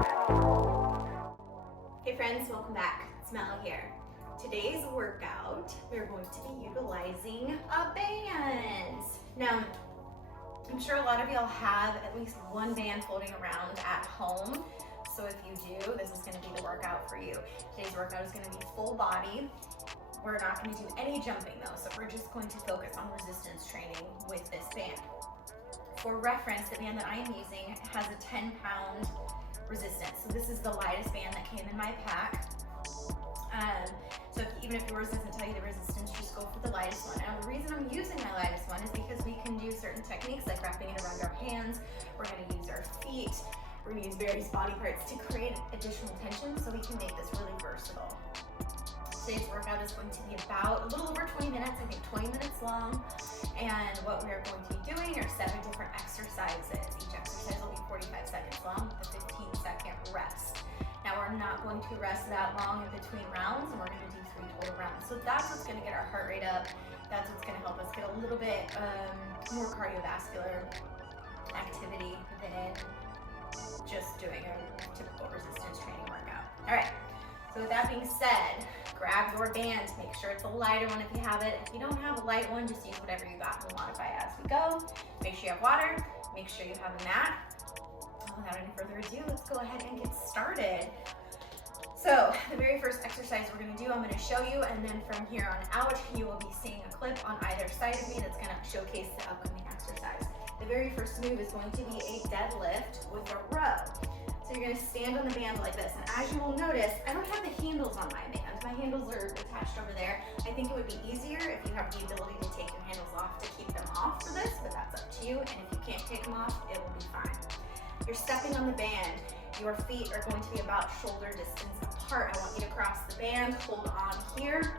Hey friends, welcome back. It's Melanie here. Today's workout, we're going to be utilizing a band. Now, I'm sure a lot of y'all have at least one band floating around at home. So if you do, this is going to be the workout for you. Today's workout is going to be full body. We're not going to do any jumping though, so we're just going to focus on resistance training with this band. For reference, the band that I am using has a 10-pound resistance. So this is the lightest band that came in my pack. So even if yours doesn't tell you the resistance, just go for the lightest one. Now the reason I'm using my lightest one is because we can do certain techniques like wrapping it around our hands. We're going to use our feet. We're going to use various body parts to create additional tension so we can make this really versatile. Today's workout is going to be about a little over 20 minutes, I think 20 minutes long. And what we are going to be doing are 7 different exercises. Each exercise will be 45 seconds long with a 15-second rest. Now we're not going to rest that long in between rounds, and we're going to do 3 total rounds. So that's what's going to get our heart rate up. That's what's going to help us get a little bit more cardiovascular activity than just doing a typical resistance training workout. All right, so with that being said, grab your band. Make sure it's a lighter one if you have it. If you don't have a light one, just use whatever you got. We'll modify as we go. Make sure you have water. Make sure you have a mat. Without any further ado, let's go ahead and get started. So the very first exercise we're going to do, I'm going to show you, and then from here on out, you will be seeing a clip on either side of me that's going to showcase the upcoming exercise. The very first move is going to be a deadlift with a row. So you're going to stand on the band like this, and as you will notice, I don't have the handles on my band. My handles are attached over there. I think it would be easier if you have the ability to take your handles off to keep them off for this, but that's up to you, and if you can't take them off, it will be fine. You're stepping on the band. Your feet are going to be about shoulder distance apart. I want you to cross the band, hold on here.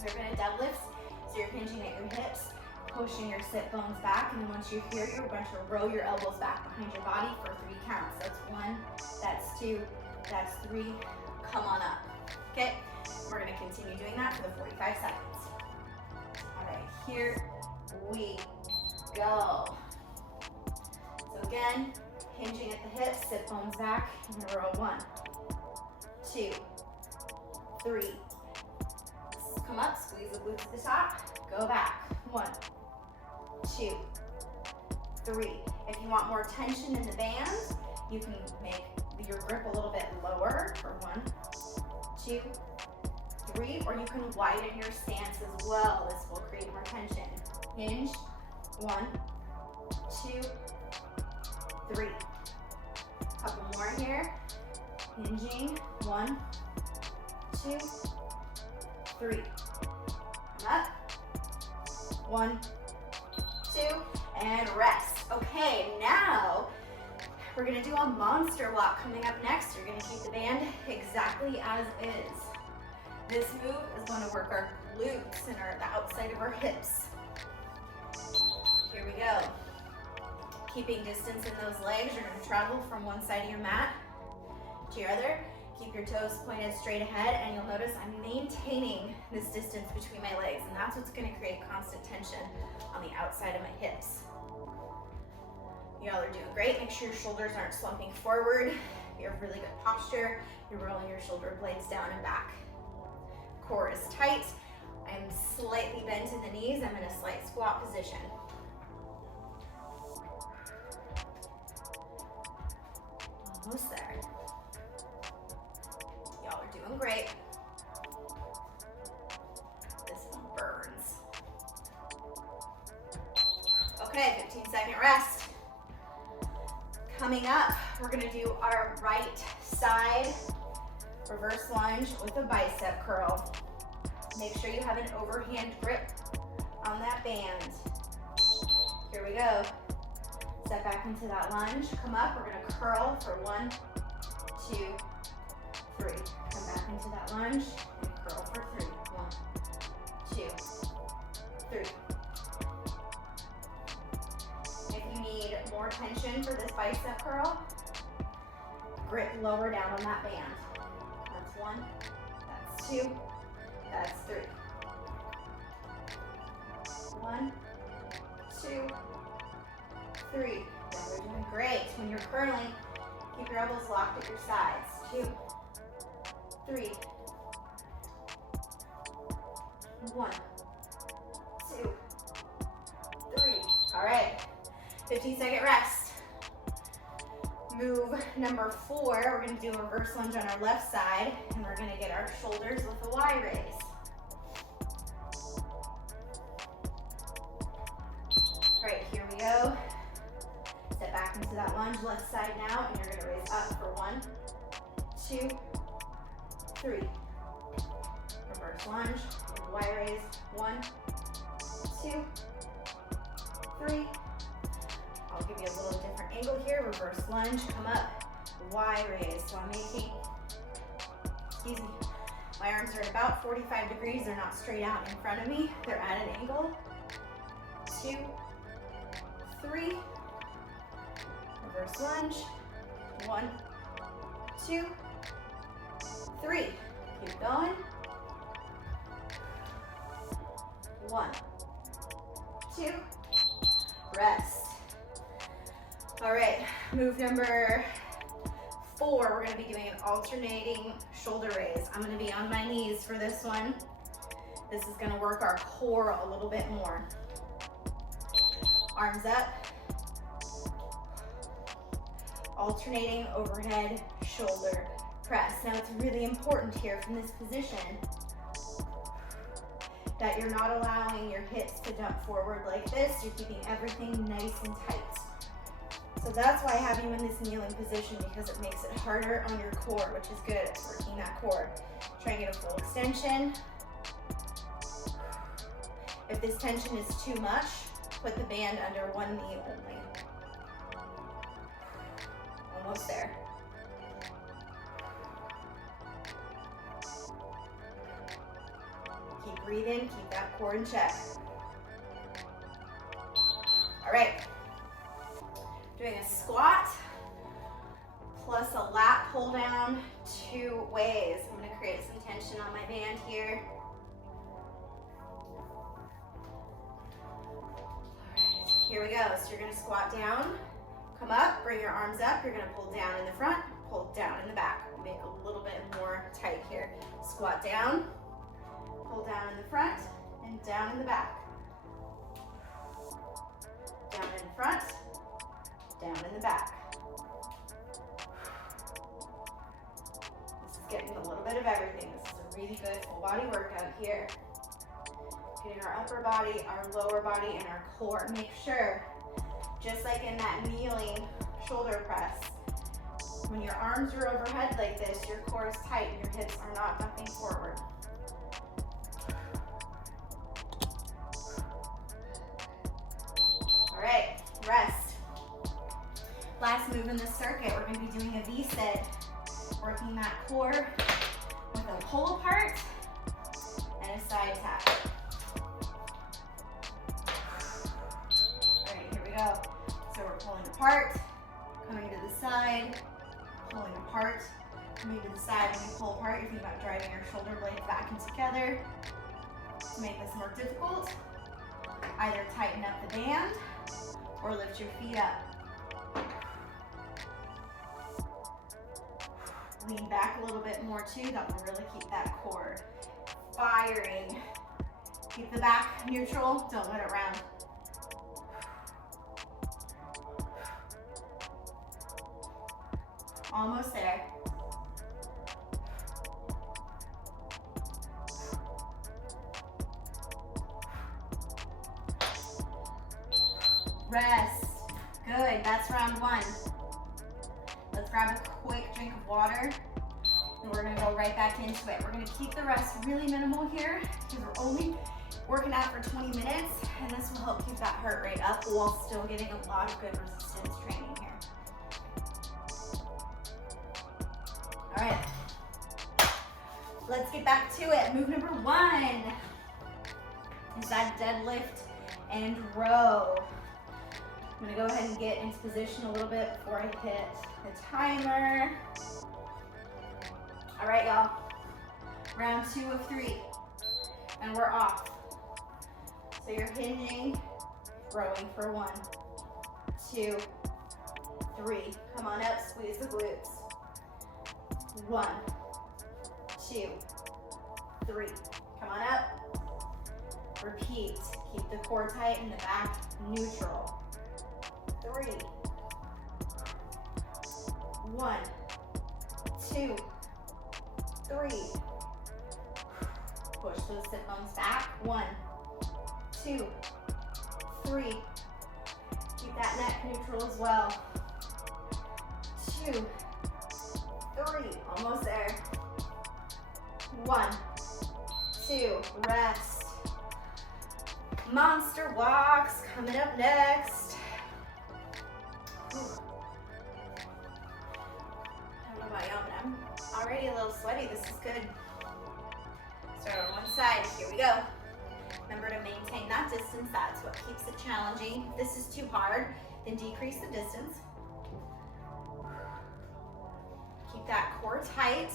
You're going to deadlift, so you're hinging at your hips, pushing your sit bones back, and then once you're here, you're going to roll your elbows back behind your body for 3 counts. That's 1, that's 2, that's 3. Come on up. Okay, we're going to continue doing that for the 45 seconds. All right, here we go. So again, hinging at the hips, sit bones back, in a row. 1, 2, 3. Come up, squeeze the glutes to the top, go back. 1, 2, 3. If you want more tension in the band, you can make your grip a little bit lower for 1, 2, 3, or you can widen your stance as well. This will create more tension. Hinge. 1, 2, 3. Couple more here. Hinging. 1, 2, 3. Come up. 1, 2, and rest. Okay, now we're gonna do a monster walk coming up next. You're gonna keep the band exactly as is. This move is gonna work our glutes and the outside of our hips. Here we go. Keeping distance in those legs, you're going to travel from one side of your mat to your other. Keep your toes pointed straight ahead, and you'll notice I'm maintaining this distance between my legs, and that's what's going to create constant tension on the outside of my hips. Y'all are doing great. Make sure your shoulders aren't slumping forward. You have really good posture. You're rolling your shoulder blades down and back. Core is tight. I'm slightly bent in the knees. I'm in a slight squat position. Almost there. Y'all are doing great. This one burns. Okay, 15-second rest. Coming up, we're gonna do our right side reverse lunge with a bicep curl. Make sure you have an overhand grip on that band. Here we go. Step back into that lunge. Come up, we're gonna curl for 1, 2, 3. Come back into that lunge and curl for 3. 1, 2, 3. If you need more tension for this bicep curl, grip lower down on that band. That's 1, that's 2, that's 3. 1, 2, 3. Now we're doing great. When you're curling, Keep your elbows locked at your sides. 2, 3, 1, 2, 3. All right, 15-second rest. Move number 4, we're gonna do a reverse lunge on our left side, and we're gonna get our shoulders with a Y raise. All right, here we go. Step back into that lunge, left side now, and you're gonna raise up for 1, 2, 3. Reverse lunge, Y raise, 1, 2, 3. I'll give you a little different angle here. Reverse lunge, come up, Y raise. So I'm making, excuse me, my arms are at about 45 degrees. They're not straight out in front of me. They're at an angle. 2, 3. Reverse lunge. 1, 2, 3. Keep going. 1, 2. Rest. All right, move number 4, we're gonna be doing an alternating shoulder raise. I'm gonna be on my knees for this one. This is gonna work our core a little bit more. Arms up. Alternating overhead shoulder press. Now it's really important here from this position that you're not allowing your hips to dump forward like this. You're keeping everything nice and tight. So that's why I have you in this kneeling position, because it makes it harder on your core, which is good. It's working that core. Try and get a full extension. If this tension is too much, put the band under one knee only. Almost there. Keep breathing, keep that core in check. All right. Doing a squat plus a lat pull down 2 ways. I'm going to create some tension on my band here. All right, here we go. So you're going to squat down, come up, bring your arms up. You're going to pull down in the front, pull down in the back. Make a little bit more tight here. Squat down, pull down in the front, and down in the back. Down in the front, down in the back. This is getting a little bit of everything. This is a really good full body workout here. Getting our upper body, our lower body, and our core. Make sure, just like in that kneeling shoulder press, when your arms are overhead like this, your core is tight and your hips are not dumping forward. All right, rest. Last move in the circuit, we're going to be doing a V-sit, working that core with a pull apart and a side tap. All right, here we go. So we're pulling apart, coming to the side, pulling apart, coming to the side. When you pull apart, you think about driving your shoulder blades back and together. To make this more difficult, either tighten up the band or lift your feet up. Lean back a little bit more too. That will really keep that core firing. Keep the back neutral. Don't let it round. Almost there. Rest. Good. That's round 1. Let's grab a quick drink of water, and we're gonna go right back into it. We're gonna keep the rest really minimal here, because we're only working out for 20 minutes, and this will help keep that heart rate up while still getting a lot of good resistance training here. All right, let's get back to it. Move number 1 is that deadlift and row. I'm gonna go ahead and get into position a little bit before I hit the timer. All right, y'all. Round 2 of 3, and we're off. So you're hinging, rowing for 1, 2, 3. Come on up, squeeze the glutes. 1, 2, 3. Come on up. Repeat. Keep the core tight in the back, neutral. 3. 1, 2, 3. Push those sit bones back. 1, 2, 3. Keep that neck neutral as well. 2, 3. Almost there. 1, 2. Rest. Monster walks coming up next. I don't know about y'all, but I'm already a little sweaty. This is good. Start on one side. Here we go. Remember to maintain that distance. That's what keeps it challenging. If this is too hard, then decrease the distance. Keep that core tight.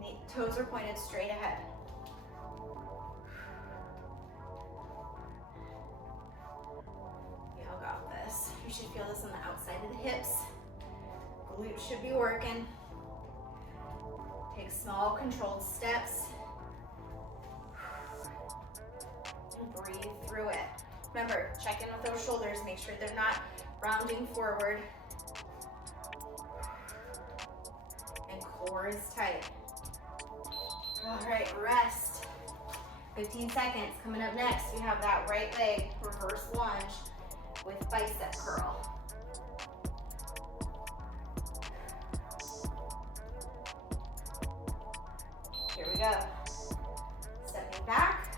The toes are pointed straight ahead. Y'all got this. You should feel this on the outside of the hips. Glutes should be working. Take small, controlled steps. And breathe through it. Remember, check in with those shoulders. Make sure they're not rounding forward. And core is tight. All right, rest. 15 seconds. Coming up next, we have that right leg reverse lunge with bicep curl. Here we go. Stepping back.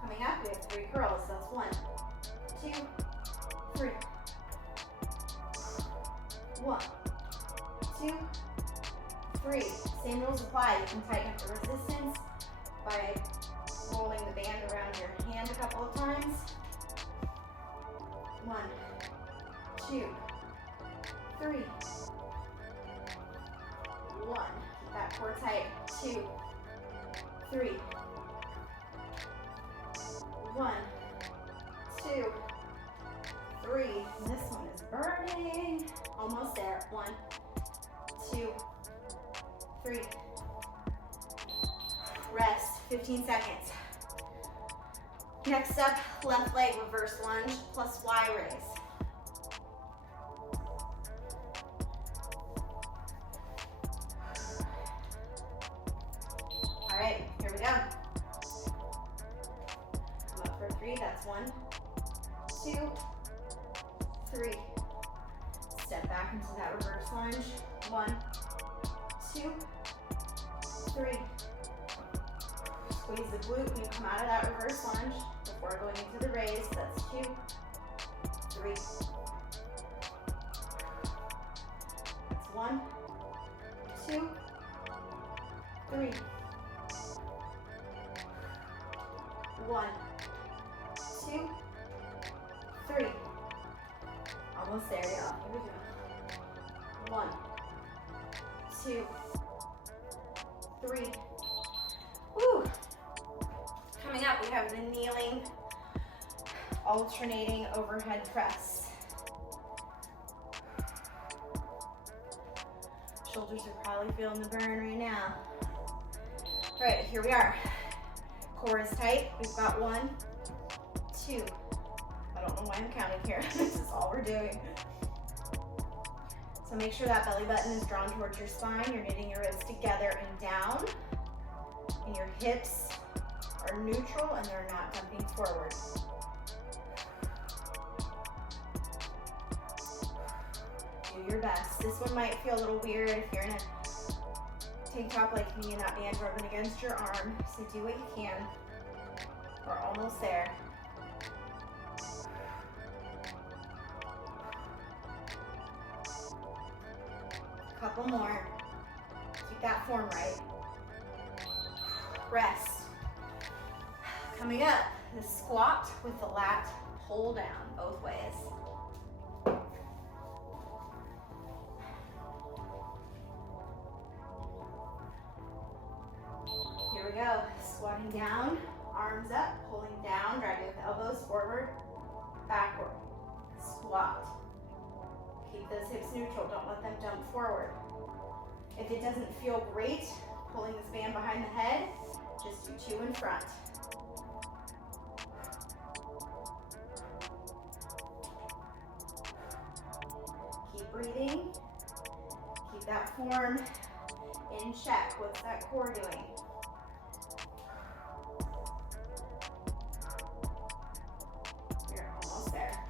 Coming up, we have 3 curls. That's 1, 2, 3. 1, 2, 3. Same rules apply. You can tighten up the resistance by rolling the band around your hand a couple of times. 1, 2, 3. 1. Keep that core tight. 2, 3. 1, 2, 3. And this one is burning. Almost there. 1, 2, 3. Rest. 15 seconds. Next up, left leg reverse lunge plus fly raise. All right, here we go. Come up for 3. That's 1, 2, 3. Step back into that reverse lunge. 1, 2, 3. Squeeze the glute when you come out of that reverse lunge before going into the raise. That's 2, 3. That's 1, 2, 3. 1, 2, 3. Almost there, y'all. Here we go. 1, 2, 3. Woo. Coming up, we have the kneeling, alternating overhead press. Shoulders are probably feeling the burn right now. All right, here we are. Core is tight. We've got 1, 2. I don't know why I'm counting here. This is all we're doing. So make sure that belly button is drawn towards your spine. You're knitting your ribs together and down. And your hips are neutral and they're not dumping forward. Do your best. This one might feel a little weird if you're in a tank top like me and that band rubbing against your arm. So do what you can. We're almost there. Couple more. Keep that form right. Rest. Coming up, the squat with the lat pull down both ways. Here we go. Squatting down, arms up, pulling down, driving with elbows forward, backward. Squat. neutral. Don't let them dump forward. If it doesn't feel great, pulling this band behind the head, just do 2 in front. Keep breathing. Keep that form in check. What's that core doing? You're almost there.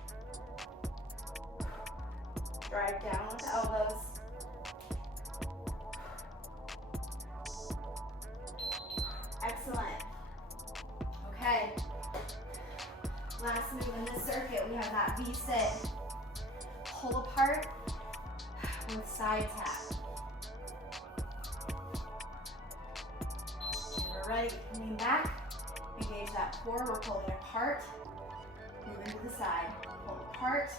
Drive down with the elbows. Excellent. Okay. Last move in this circuit, we have that V-sit. Pull apart with side tap. When we're ready, lean back. Engage that core. We're pulling apart. Moving to the side. Pull apart.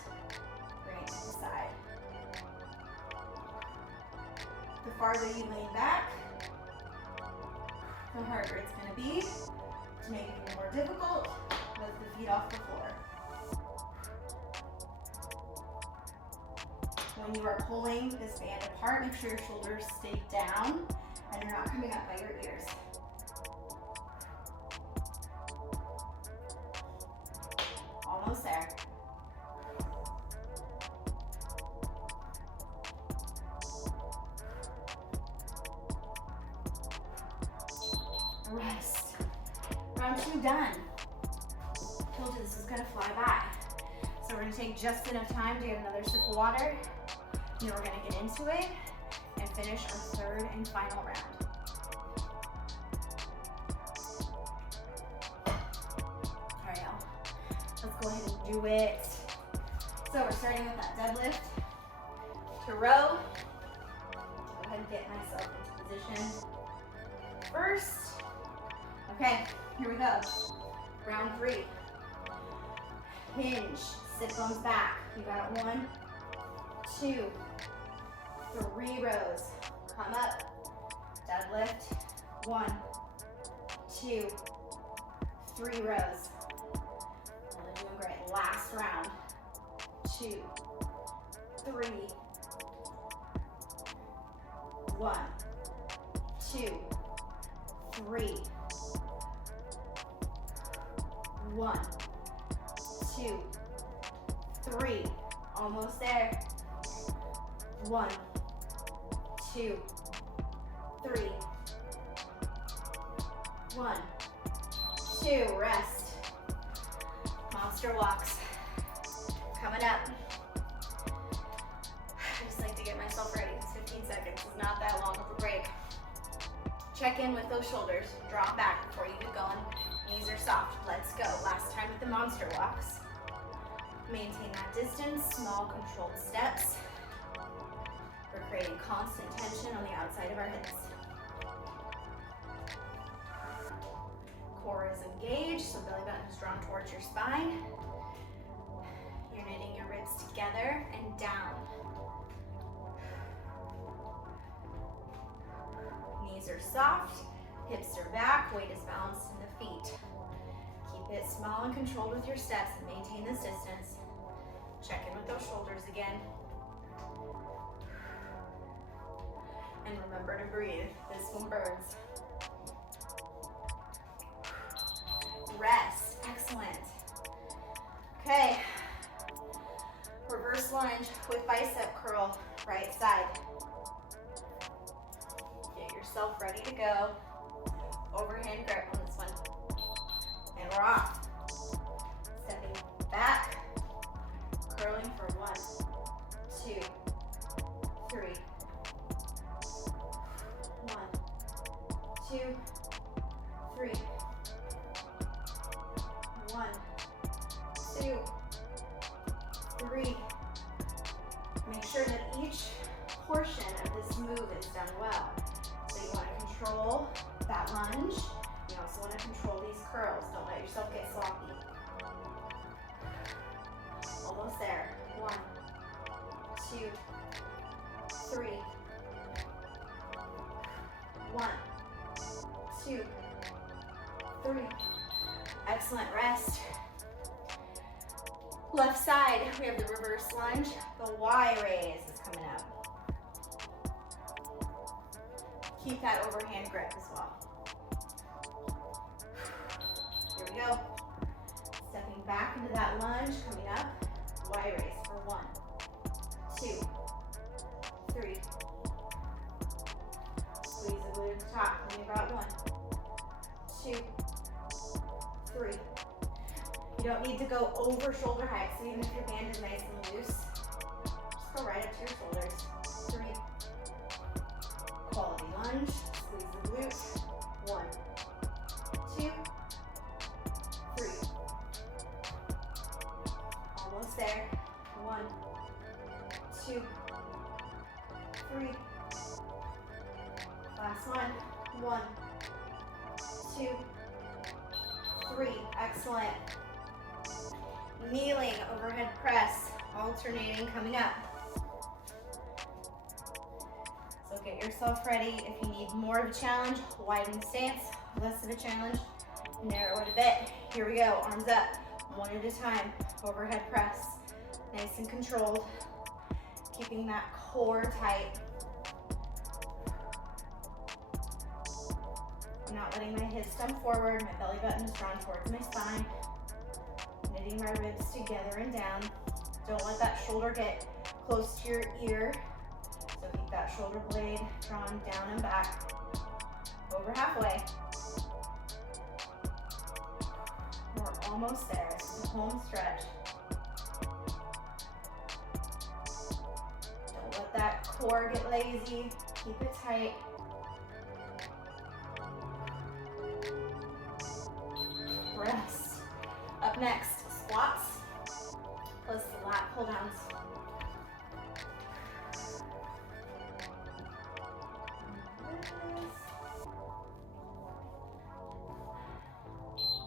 Bring it to the side. The farther you lean back, the harder it's going to be. To make it even more difficult, lift the feet off the floor. When you are pulling this band apart, make sure your shoulders stay down and you're not coming up by your ears. Almost there. Rest. Round 2 done. Told you this was gonna fly by. So we're gonna take just enough time to get another sip of water. And we're gonna get into it and finish our 3rd and final round. All right, y'all. Let's go ahead and do it. So we're starting with that deadlift to row. Go ahead and get myself into position first. Okay, here we go. Round 3. Hinge, sit bones back. You got it. 1, 2, 3 rows. Come up, deadlift. 1, 2, 3 rows. Really doing great. Last round. 2, 3. 1, 2, 3. 1, 2, 3. Almost there. 1, 2, 3. 1, 2. Rest. Monster walks. Coming up. I just like to get myself ready. It's 15 seconds. It's not that long of a break. Check in with those shoulders. Drop back before you get going. Knees are soft. Let's go. Last time with the monster walks. Maintain that distance. Small controlled steps. We're creating constant tension on the outside of our hips. Core is engaged, so belly button is drawn towards your spine. You're knitting your ribs together and down. Knees are soft, hips are back, weight is balanced in the feet. Keep it small and controlled with your steps and maintain this distance. Check in with those shoulders again. And remember to breathe. This one burns. Rest. Excellent. Okay. Reverse lunge with bicep curl, right side. Get yourself ready to go. Overhand grip on this one. And we're off. Stepping back. Curling for 1, 2, 3. 1, 2, 3. 1, 2, 3. Make sure that each portion of this move is done well. So you want to control that lunge. You also want to control these curls. Don't let yourself get sloppy. Almost there. 1, 2, 3. 1, 2, 3. Excellent. Rest. Left side, we have the reverse lunge. The Y raise is coming up. Keep that overhand grip as well. Here we go. Stepping back into that lunge, coming up. Y raise for 1, 2, 3. Squeeze the glute at the top. Coming about 1, 2, 3. You don't need to go over shoulder height, so even if your band is nice and loose, just go right up to your shoulders. 3. Quality lunge. Squeeze the glute. 1, 2, 3. Almost there. 1, 2, 3. Last one. 1, 2, 3. Excellent. Kneeling overhead press, alternating, coming up. So get yourself ready. If you need more of a challenge, widen stance. Less of a challenge, narrow it a bit. Here we go, arms up, one at a time. Overhead press, nice and controlled. Keeping that core tight. I'm not letting my hips dump forward. My belly button is drawn towards my spine. Knitting my ribs together and down. Don't let that shoulder get close to your ear. So keep that shoulder blade drawn down and back. Over halfway. We're almost there. This is a home stretch. Don't let that core get lazy. Keep it tight. Rest. Up next, squats plus the lat pull downs.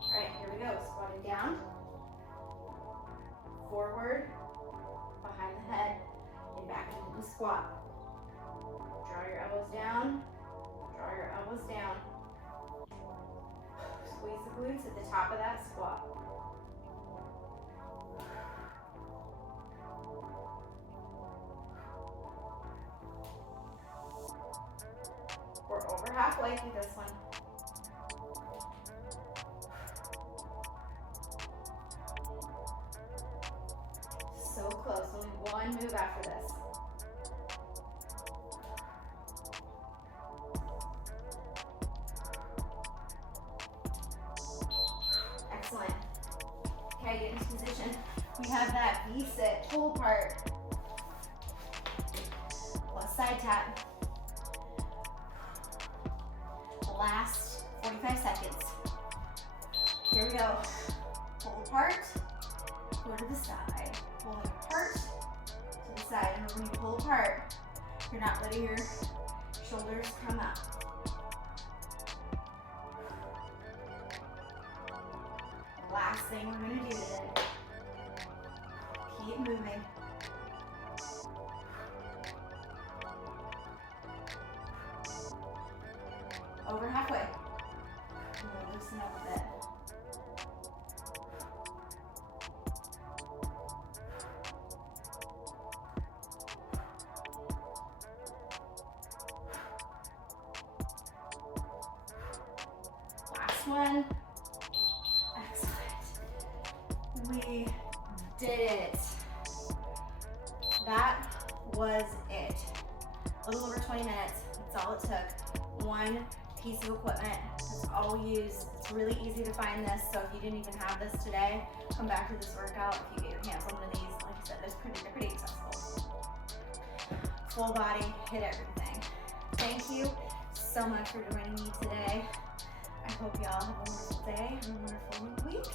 All right, here we go. Squatting down, forward, behind the head, and back into the squat. Draw your elbows down. Draw your elbows down. Squeeze the glutes at the top of that squat. We're over halfway through this one. So close, only one move after this. Excellent. Okay, get into position. We have that V-sit, pull apart, plus side tap. Last 45 seconds. Here we go. Pull apart, go to the side. Pulling apart, to the side. And when you pull apart, you're not letting your shoulders come up. Last thing we're gonna do today. Keep moving. Over halfway. We'll loosen up a bit. Last one. Excellent. We did it. That was it. A little over 20 minutes. That's all it took. One piece of equipment. That's all we use. It's really easy to find this, so if you didn't even have this today, come back to this workout. If you get your hands on one of these, like I said, they're pretty accessible. Full body, hit everything. Thank you so much for joining me today. I hope y'all have a wonderful day and a wonderful week.